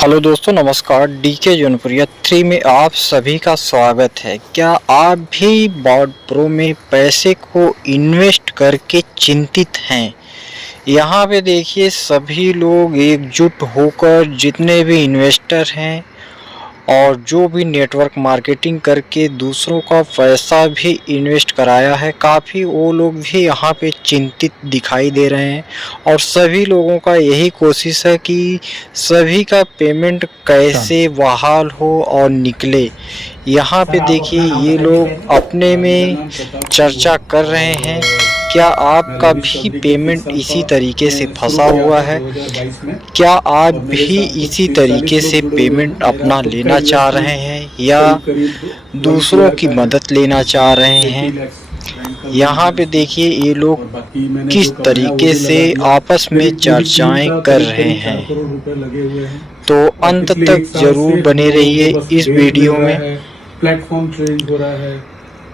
Hello दोस्तों, नमस्कार। DK Jaunpuriya 3 में आप सभी का स्वागत है। क्या आप भी बॉट प्रो में पैसे को इन्वेस्ट करके चिंतित हैं? यहाँ पे देखिए, सभी लोग एकजुट होकर, जितने भी इन्वेस्टर हैं और जो भी नेटवर्क मार्केटिंग करके दूसरों का पैसा भी इन्वेस्ट कराया है, काफ़ी वो लोग भी यहाँ पे चिंतित दिखाई दे रहे हैं। और सभी लोगों का यही कोशिश है कि सभी का पेमेंट कैसे बहाल हो और निकले। यहाँ पे देखिए, ये लोग अपने में चर्चा कर रहे हैं। क्या आपका भी पेमेंट इसी तरीके से फंसा हुआ है? क्या आप भी इसी तरीके से पेमेंट अपना लेना चाह रहे हैं या दूसरों की मदद लेना चाह रहे हैं? यहाँ पे देखिए, ये लोग किस तरीके से आपस में चर्चाएं कर रहे हैं। तो अंत तक जरूर बने रहिए इस वीडियो में। प्लेटफॉर्म चेंज हो रहा है।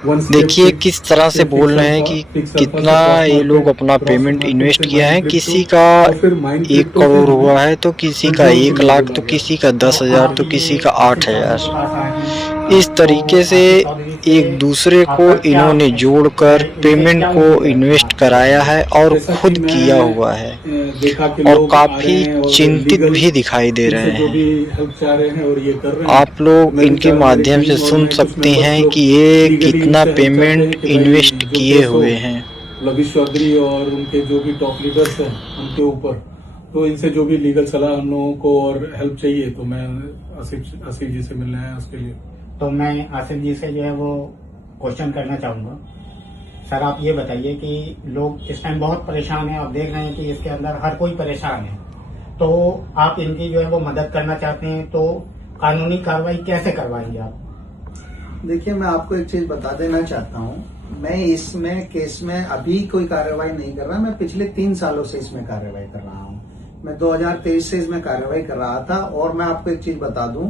देखिए किस तरह से बोल रहे हैं कि कितना ये लोग अपना पेमेंट इन्वेस्ट किया है। किसी का 1 करोड़ हुआ है, तो किसी का 1 लाख, तो किसी का 10,000, तो किसी का 8,000। इस तरीके से एक दूसरे को इन्होंने जोड़कर पेमेंट को इन्वेस्ट कराया है और खुद किया हुआ है, और काफ़ी चिंतित भी दिखाई दे रहे हैं। आप लोग इनके माध्यम से सुन सकते हैं कि ये कितना पेमेंट इन्वेस्ट किए हुए हैं। लविश चौधरी और उनके जो भी टॉप लीडर्स हैं उनके ऊपर, तो इनसे जो भी लीगल सलाह हम लोगों को और हेल्प चाहिए, तो मैं आसिफ जी से मिलने आया उसके लिए। तो मैं आसिफ जी से जो है वो क्वेश्चन करना चाहूँगा। सर, आप ये बताइए कि लोग इस टाइम बहुत परेशान हैं। आप देख रहे हैं कि इसके अंदर हर कोई परेशान है, तो आप इनकी जो है वो मदद करना चाहते हैं, तो कानूनी कार्रवाई कैसे करवाएंगे आप? देखिए, मैं आपको एक चीज बता देना चाहता हूँ। मैं इसमें केस में अभी कोई कार्रवाई नहीं कर रहा। मैं पिछले 3 सालों से इसमें कार्रवाई कर रहा हूँ। मैं 2023 से इसमें कार्रवाई कर रहा था। और मैं आपको एक चीज बता दूं,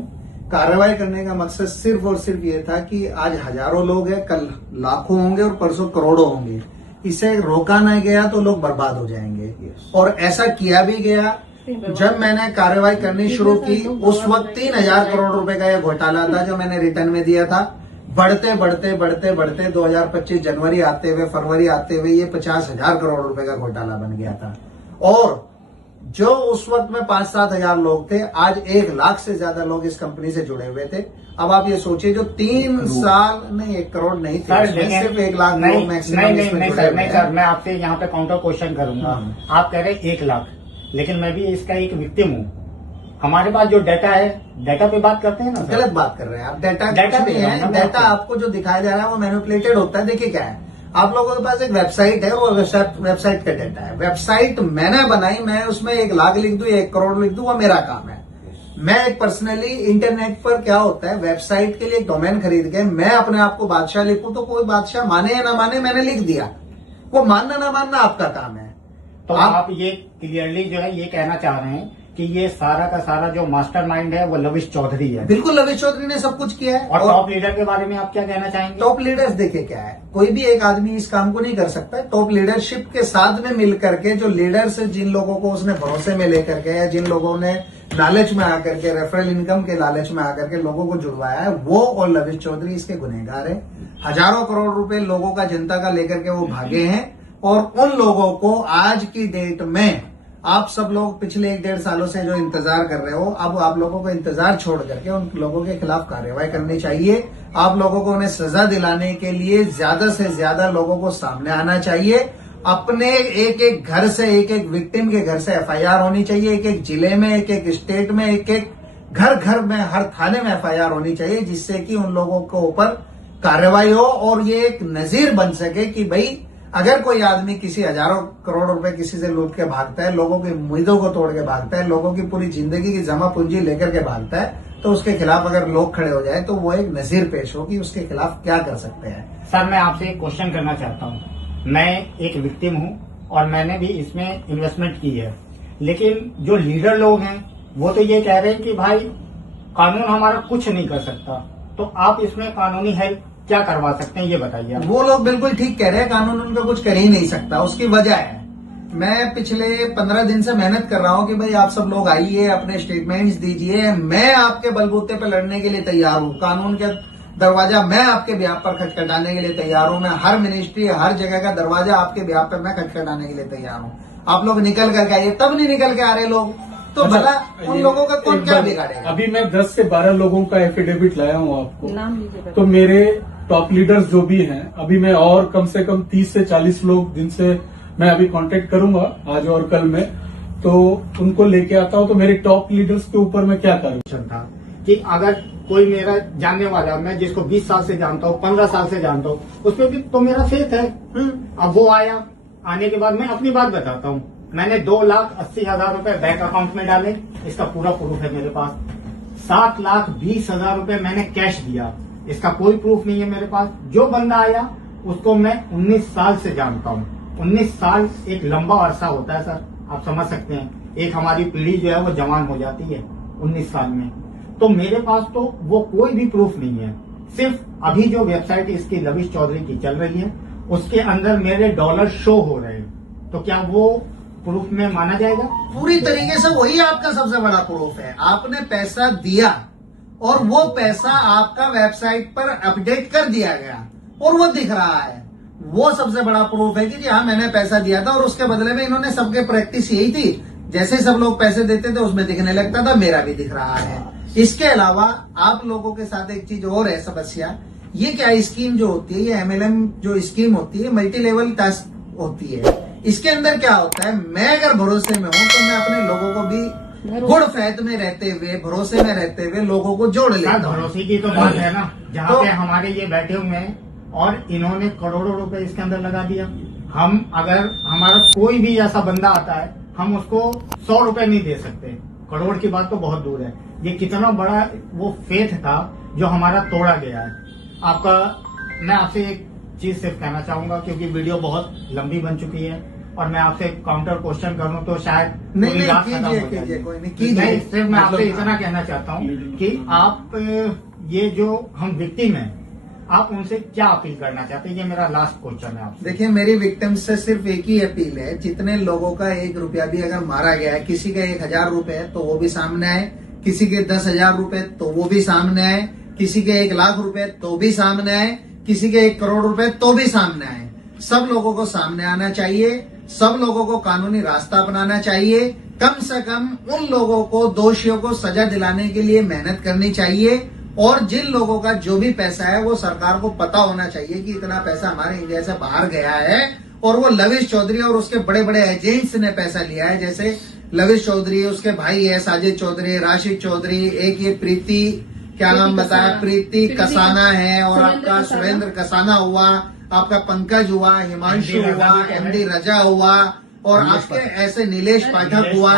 कार्रवाई करने का मकसद सिर्फ और सिर्फ ये था कि आज हजारों लोग हैं, कल लाखों होंगे और परसों करोड़ों होंगे। इसे रोका नहीं गया तो लोग बर्बाद हो जाएंगे। और ऐसा किया भी गया। जब मैंने कार्रवाई करनी शुरू की, उस वक्त 3,000 करोड़ रुपए का यह घोटाला था जो मैंने रिटर्न में दिया था। बढ़ते बढ़ते बढ़ते बढ़ते 2025 जनवरी आते हुए, फरवरी आते हुए ये 50,000 करोड़ रुपए का घोटाला बन गया था। और जो उस वक्त में 5-7 हजार लोग थे, आज 1 लाख से ज्यादा लोग इस कंपनी से जुड़े हुए थे। अब आप ये सोचिए, जो 3 साल नहीं, 1 करोड़ नहीं थे, सिर्फ 1 लाख लोग मैक्सिमम। नहीं सर, मैं आपसे यहाँ पे काउंटर क्वेश्चन करूंगा। आप कह रहे हैं 1 लाख, लेकिन मैं भी इसका एक विक्टिम हूँ। हमारे पास जो डाटा है, डाटा पे बात करते हैं ना। गलत बात कर रहे हैं आप। डाटा नहीं है। डाटा आपको जो दिखाया जा रहा है वो मैनिपुलेटेड होता है। देखिए क्या है, आप लोगों के पास एक वेबसाइट है, वो वेबसाइट का डाटा है। वेबसाइट मैंने बनाई, मैं उसमें 1 लाख लिख दूं, 1 करोड़ लिख दूं, वो मेरा काम है। मैं एक पर्सनली इंटरनेट पर क्या होता है, वेबसाइट के लिए एक डोमेन खरीद के मैं अपने आप को बादशाह लिखूं, तो कोई बादशाह माने या ना माने, मैंने लिख दिया। वो मानना ना मानना आपका काम है। तो आप ये क्लियरली जो है ये कहना चाह रहे हैं कि ये सारा का सारा जो मास्टरमाइंड है वो लविश चौधरी है? बिल्कुल, लविश चौधरी ने सब कुछ किया है। और टॉप लीडर के बारे में आप क्या कहना चाहेंगे? टॉप लीडर्स देखिए क्या है, कोई भी एक आदमी इस काम को नहीं कर सकता। टॉप लीडरशिप के साथ में मिल करके, जो लीडर्स जिन लोगों को उसने भरोसे में लेकर के, या जिन लोगों ने लालच में आकर के, रेफरल इनकम के लालच में आकर के लोगों को जुड़वाया है, वो और लविश चौधरी इसके गुनहगार है। हजारों करोड़ रुपए लोगों का, जनता का लेकर के वो भागे हैं। और उन लोगों को आज की डेट में, आप सब लोग पिछले 1-1.5 सालों से जो इंतजार कर रहे हो, अब आप लोगों को इंतजार छोड़ करके उन लोगों के खिलाफ कार्रवाई करनी चाहिए। आप लोगों को उन्हें सजा दिलाने के लिए ज्यादा से ज्यादा लोगों को सामने आना चाहिए। अपने एक एक घर से, एक एक विक्टिम के घर से एफआईआर होनी चाहिए। एक एक जिले में, एक एक स्टेट में, एक एक घर घर में, हर थाने में एफआईआर होनी चाहिए, जिससे कि उन लोगों के ऊपर कार्रवाई हो और ये एक नजीर बन सके कि भाई, अगर कोई आदमी किसी हजारों करोड़ रुपए किसी से लूट के भागता है, लोगों की उम्मीदों को तोड़ के भागता है, लोगों की पूरी जिंदगी की जमा पूंजी लेकर के भागता है, तो उसके खिलाफ अगर लोग खड़े हो जाए तो वो एक नजीर पेश हो कि उसके खिलाफ क्या कर सकते हैं। सर, मैं आपसे एक क्वेश्चन करना चाहता हूँ। मैं एक विक्टिम हूँ और मैंने भी इसमें इन्वेस्टमेंट की है, लेकिन जो लीडर लोग हैं वो तो ये कह रहे हैं कि भाई कानून हमारा कुछ नहीं कर सकता, तो आप इसमें कानूनी हेल्प क्या करवा सकते हैं, ये बताइए। वो लोग बिल्कुल ठीक कह रहे हैं, कानून उनका कुछ कर ही नहीं सकता। उसकी वजह है, मैं पिछले 15 दिन से मेहनत कर रहा हूं कि भाई आप सब लोग आइए, अपने स्टेटमेंट्स दीजिए, मैं आपके बलबूते पर लड़ने के लिए तैयार हूं। कानून के दरवाजा मैं आपके ब्याह पर खटखटाने के लिए तैयार हूं। मैं हर मिनिस्ट्री, हर जगह का दरवाजा आपके ब्याह पर मैं खटखटाने के लिए तैयार हूं। आप लोग निकल करके आइए, तब नहीं निकल के आ रहे लोग तो भला उन लोगों का कौन क्या बिगाड़ेगा। अभी मैं 10 से 12 लोगों का एफिडेविट लाया हूँ आपको। नाम लीजिए। तो मेरे टॉप लीडर्स जो भी हैं, अभी मैं और कम से कम 30 से 40 लोग जिनसे मैं अभी कांटेक्ट करूंगा आज और कल में, तो उनको लेके आता हूं। तो मेरे टॉप लीडर्स के ऊपर मैं क्या करूं था कि अगर कोई मेरा जानने वाला, मैं जिसको 20 साल से जानता हूँ, 15 साल से जानता हूँ, उसपे भी तो मेरा फेथ है। अब वो आया, आने के बाद मैं अपनी बात बताता हूँ। मैंने 2,80,000 रुपए बैंक अकाउंट में डाले, इसका पूरा प्रूफ है मेरे पास। 7,20,000 रुपए मैंने कैश दिया, इसका कोई प्रूफ नहीं है मेरे पास। जो बंदा आया उसको मैं 19 साल से जानता हूँ। 19 साल एक लंबा अरसा होता है सर, आप समझ सकते हैं। एक हमारी पीढ़ी जो है वो जवान हो जाती है 19 साल में। तो मेरे पास तो वो कोई भी प्रूफ नहीं है। सिर्फ अभी जो वेबसाइट इसकी लविश चौधरी की चल रही है, उसके अंदर मेरे डॉलर शो हो रहे हैं। तो क्या वो प्रूफ में माना जाएगा? पूरी तरीके से वही आपका सबसे बड़ा प्रूफ है। आपने पैसा दिया और वो पैसा आपका वेबसाइट पर अपडेट कर दिया गया और वो दिख रहा है। वो सबसे बड़ा प्रूफ है कि जी हाँ, मैंने पैसा दिया था और उसके बदले में इन्होंने सबके प्रैक्टिस यही थी, जैसे सब लोग पैसे देते थे उसमें दिखने लगता था, मेरा भी दिख रहा है। इसके अलावा आप लोगों के साथ एक चीज और है समस्या, ये क्या स्कीम जो होती है, ये MLM जो स्कीम होती है, मल्टी लेवल टास्क होती है। इसके अंदर क्या होता है, मैं अगर भरोसे में हूं तो मैं अपने लोगों को भी गुड फैथ में रहते हुए, भरोसे में रहते हुए लोगों को जोड़ लेता हूं। भरोसे की तो बात है ना, जहाँ पे हमारे ये बैठे हुए हैं और इन्होंने करोड़ों रुपए इसके अंदर लगा दिया। हम अगर हमारा कोई भी ऐसा बंदा आता है, हम उसको 100 रुपए नहीं दे सकते। करोड़ की बात तो बहुत दूर है। ये कितना बड़ा वो फेथ था जो हमारा तोड़ा गया है। आपका, मैं आपसे एक चीज सिर्फ कहना चाहूंगा, क्योंकि वीडियो बहुत लंबी बन चुकी है और मैं आपसे काउंटर क्वेश्चन करूं तो शायद नहीं पूरी रात खत्म कीजिए हो कीजिए, जाएगी। कोई नहीं कीजिए। नहीं, सिर्फ मैं आपसे मतलब- इतना कहना चाहता हूँ कि आप ये जो हम विक्टिम हैं, आप उनसे क्या अपील करना चाहते हैं? ये मेरा लास्ट क्वेश्चन है आपसे। देखिए, मेरी विक्टिम से सिर्फ एक ही अपील है, जितने लोगों का 1 रुपया भी अगर मारा गया है, किसी का 1,000 रुपए तो वो भी सामने आए, किसी के 10,000 रुपए तो वो भी सामने आए, किसी के 1,00,000 रुपए तो भी सामने आए, किसी के 1 करोड़ रुपए तो भी सामने आए। सब लोगों को सामने आना चाहिए, सब लोगों को कानूनी रास्ता अपनाना चाहिए। कम से कम उन लोगों को, दोषियों को सजा दिलाने के लिए मेहनत करनी चाहिए। और जिन लोगों का जो भी पैसा है वो सरकार को पता होना चाहिए कि इतना पैसा हमारे इंडिया से बाहर गया है और वो लविश चौधरी और उसके बड़े बड़े एजेंट्स ने पैसा लिया है। जैसे लविश चौधरी, उसके भाई है साजिद चौधरी, राशिद चौधरी, एक ये प्रीति, क्या नाम बताया, प्रीति कसाना है, और आपका सुरेंद्र कसाना हुआ, आपका पंकज हुआ, हिमांशु हुआ, MD रजा हुआ, और आपके ऐसे नीलेश पाठक हुआ।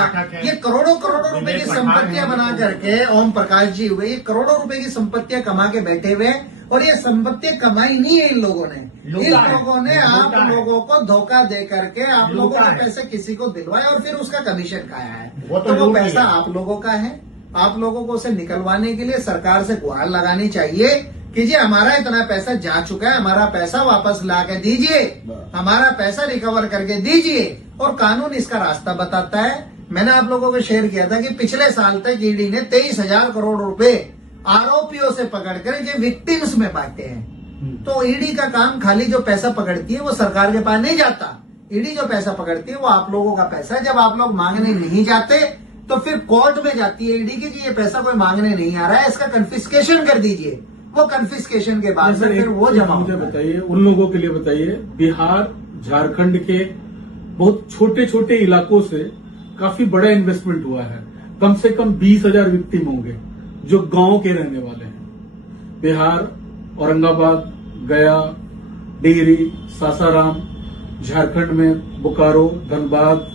ये करोड़ों करोड़ों रुपए की संपत्तियां बना करके, ओम प्रकाश जी हुए, ये करोड़ों रुपए की संपत्तियां कमा के बैठे हुए। और ये संपत्तियां कमाई नहीं है इन लोगों ने, इन लोगों ने आप लोगों को धोखा दे करके आप लोगों के पैसे किसी को दिलवाए और फिर उसका कमीशन खाया है। तो वो पैसा आप लोगों का है। आप लोगों को उसे निकलवाने के लिए सरकार से गुहार लगानी चाहिए कि जी हमारा इतना पैसा जा चुका है, हमारा पैसा वापस ला के दीजिए, हमारा पैसा रिकवर करके दीजिए। और कानून इसका रास्ता बताता है। मैंने आप लोगों को शेयर किया था कि पिछले साल तक ईडी ने 23,000 करोड़ रुपए आरोपियों से पकड़कर जो विक्टिम्स में बांटे हैं। तो ईडी का काम खाली जो पैसा पकड़ती है वो सरकार के पास नहीं जाता। ईडी जो पैसा पकड़ती है वो आप लोगों का पैसा है। जब आप लोग मांगने नहीं जाते तो फिर कोर्ट में जाती है ईडी की जी ये पैसा कोई मांगने नहीं आ रहा है, इसका कन्फिस्केशन कर दीजिए। वो कन्फिस्केशन के बाद में फिर वो जमा मुझे बताइए, उन लोगों के लिए बताइए, बिहार झारखंड के बहुत छोटे छोटे इलाकों से काफी बड़ा इन्वेस्टमेंट हुआ है। कम से कम 20,000 विक्टिम होंगे जो गांव के रहने वाले हैं। बिहार, औरंगाबाद, गया, डिहरी, सासाराम, झारखंड में बोकारो, धनबाद,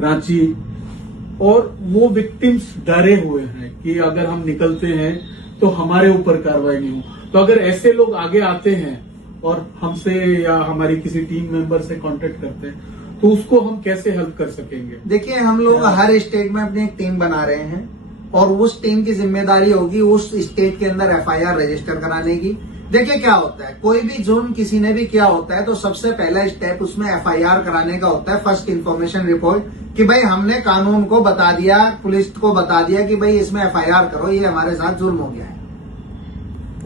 रांची, और वो विक्टिम्स डरे हुए हैं कि अगर हम निकलते हैं तो हमारे ऊपर कार्रवाई नहीं हो। तो अगर ऐसे लोग आगे आते हैं और हमसे या हमारी किसी टीम मेंबर से कांटेक्ट करते हैं तो उसको हम कैसे हेल्प कर सकेंगे? देखिए, हम लोग हर स्टेट में अपनी एक टीम बना रहे हैं और उस टीम की जिम्मेदारी होगी उस स्टेट के अंदर FIR रजिस्टर कराने की। देखिए क्या होता है, कोई भी जुर्म किसी ने भी किया होता है तो सबसे पहला स्टेप उसमें एफआईआर कराने का होता है, फर्स्ट इंफॉर्मेशन रिपोर्ट, कि भाई हमने कानून को बता दिया, पुलिस को बता दिया कि भाई इसमें एफआईआर करो, ये हमारे साथ जुर्म हो गया है।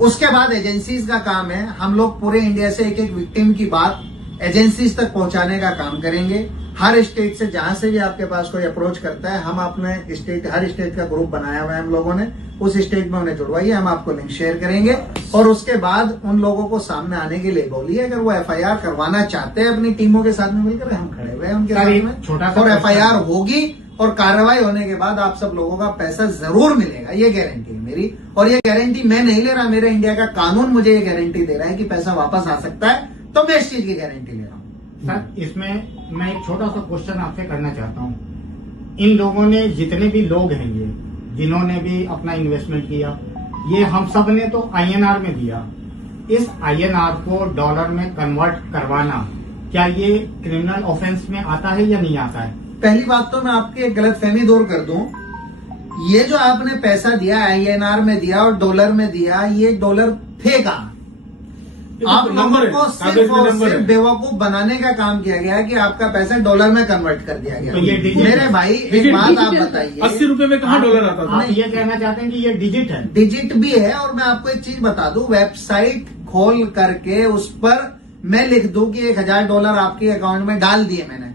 उसके बाद एजेंसीज का काम है, हम लोग पूरे इंडिया से एक एक विक्टिम की बात एजेंसीज तक पहुंचाने का काम करेंगे। हर स्टेट से जहां से भी आपके पास कोई अप्रोच करता है, हम अपने स्टेट, हर स्टेट का ग्रुप बनाया हुआ है हम लोगों ने, उस स्टेट में उन्हें जुड़वाइए, हम आपको लिंक शेयर करेंगे और उसके बाद उन लोगों को सामने आने के लिए बोलिए। अगर वो एफआईआर करवाना चाहते हैं अपनी टीमों के साथ में मिलकर, हम खड़े हुए हैं उनके साथ में, छोटा सा और एफआईआर होगी और कार्रवाई होने के बाद आप सब लोगों का पैसा जरूर मिलेगा, ये गारंटी है मेरी। और ये गारंटी मैं नहीं ले रहा, मेरे इंडिया का कानून मुझे ये गारंटी दे रहा है कि पैसा वापस आ सकता है, तो मैं इस चीज की गारंटी ले रहा हूँ। सर, इसमें मैं एक छोटा सा क्वेश्चन आपसे करना चाहता हूँ। इन लोगों ने, जितने भी लोग हैं ये, जिन्होंने भी अपना इन्वेस्टमेंट किया, ये हम सब ने तो आईएनआर में दिया। इस आईएनआर को डॉलर में कन्वर्ट करवाना, क्या ये क्रिमिनल ऑफेंस में आता है या नहीं आता है? पहली बात तो मैं आपकी एक गलतफहमी दूर कर दूं, ये जो आपने पैसा दिया आईएनआर में दिया और डॉलर में दिया, ये डॉलर थे कहां? आप लोगों को सिर्फ और सिर्फ बेवकूफ बनाने का काम किया गया कि आपका पैसा डॉलर में कन्वर्ट कर दिया गया। तो ये डिजिट मेरे भाई एक बात आप बताइए, 80 रुपए में कहाँ डॉलर आता था? आप ये कहना चाहते हैं कि ये डिजिट है? डिजिट भी है। और मैं आपको एक चीज बता दूं, वेबसाइट खोल करके उस पर मैं लिख दूं कि $1000 आपके अकाउंट में डाल दिए मैंने,